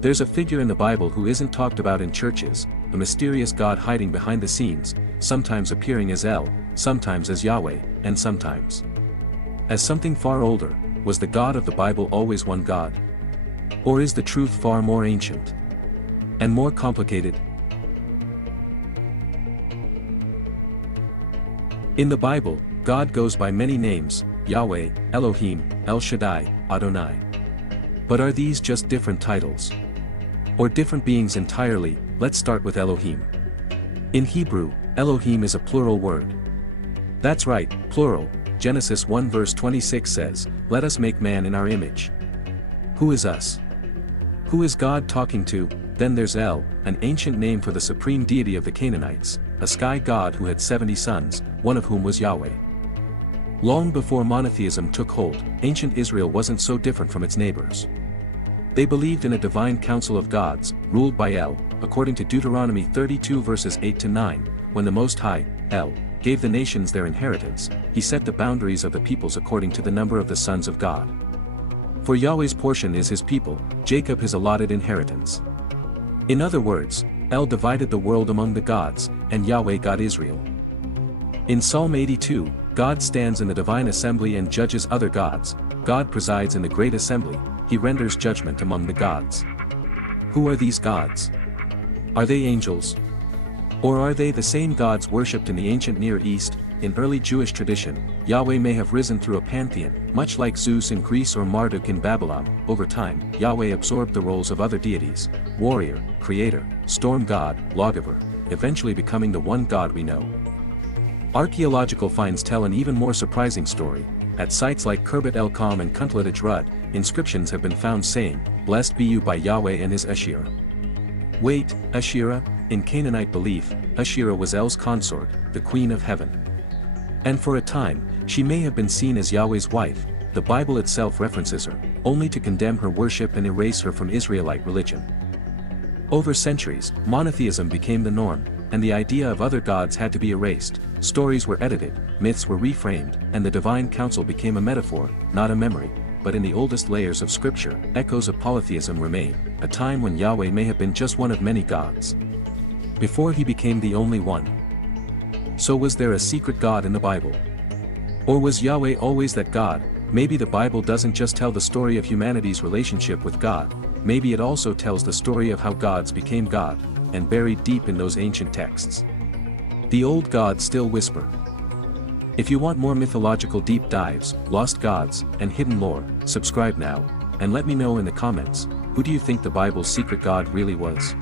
There's a figure in the Bible who isn't talked about in churches, a mysterious God hiding behind the scenes, sometimes appearing as El, sometimes as Yahweh, and sometimes as something far older. Was the God of the Bible always one God? Or is the truth far more ancient and more complicated? In the Bible, God goes by many names: Yahweh, Elohim, El Shaddai, Adonai. But are these just different titles? Or different beings entirely? Let's start with Elohim. In Hebrew, Elohim is a plural word. That's right, plural. Genesis 1 verse 26 says, "Let us make man in our image." Who is us? Who is God talking to? Then there's El, an ancient name for the supreme deity of the Canaanites, a sky god who had 70 sons, one of whom was Yahweh. Long before monotheism took hold, ancient Israel wasn't so different from its neighbors. They believed in a divine council of gods, ruled by El, according to Deuteronomy 32 verses 8 to 9, when the Most High, El, gave the nations their inheritance, he set the boundaries of the peoples according to the number of the sons of God. For Yahweh's portion is his people, Jacob his allotted inheritance. In other words, El divided the world among the gods, and Yahweh got Israel. In Psalm 82, God stands in the divine assembly and judges other gods. God presides in the great assembly, he renders judgment among the gods. Who are these gods? Are they angels? Or are they the same gods worshipped in the ancient Near East? In early Jewish tradition, Yahweh may have risen through a pantheon, much like Zeus in Greece or Marduk in Babylon. Over time, Yahweh absorbed the roles of other deities: warrior, creator, storm god, lawgiver, eventually becoming the one God we know. Archaeological finds tell an even more surprising story. At sites like Khirbet el-Kham and Kuntlet Ajrud, inscriptions have been found saying, "Blessed be you by Yahweh and his Asherah." Wait, Asherah? In Canaanite belief, Asherah was El's consort, the queen of heaven. And for a time, she may have been seen as Yahweh's wife. The Bible itself references her, only to condemn her worship and erase her from Israelite religion. Over centuries, monotheism became the norm, and the idea of other gods had to be erased. Stories were edited, myths were reframed, and the divine council became a metaphor, not a memory. But in the oldest layers of scripture, echoes of polytheism remain, a time when Yahweh may have been just one of many gods, before he became the only one. So was there a secret God in the Bible? Or was Yahweh always that God? Maybe the Bible doesn't just tell the story of humanity's relationship with God, maybe it also tells the story of how gods became God, and buried deep in those ancient texts, the old gods still whisper. If you want more mythological deep dives, lost gods, and hidden lore, subscribe now, and let me know in the comments, who do you think the Bible's secret God really was?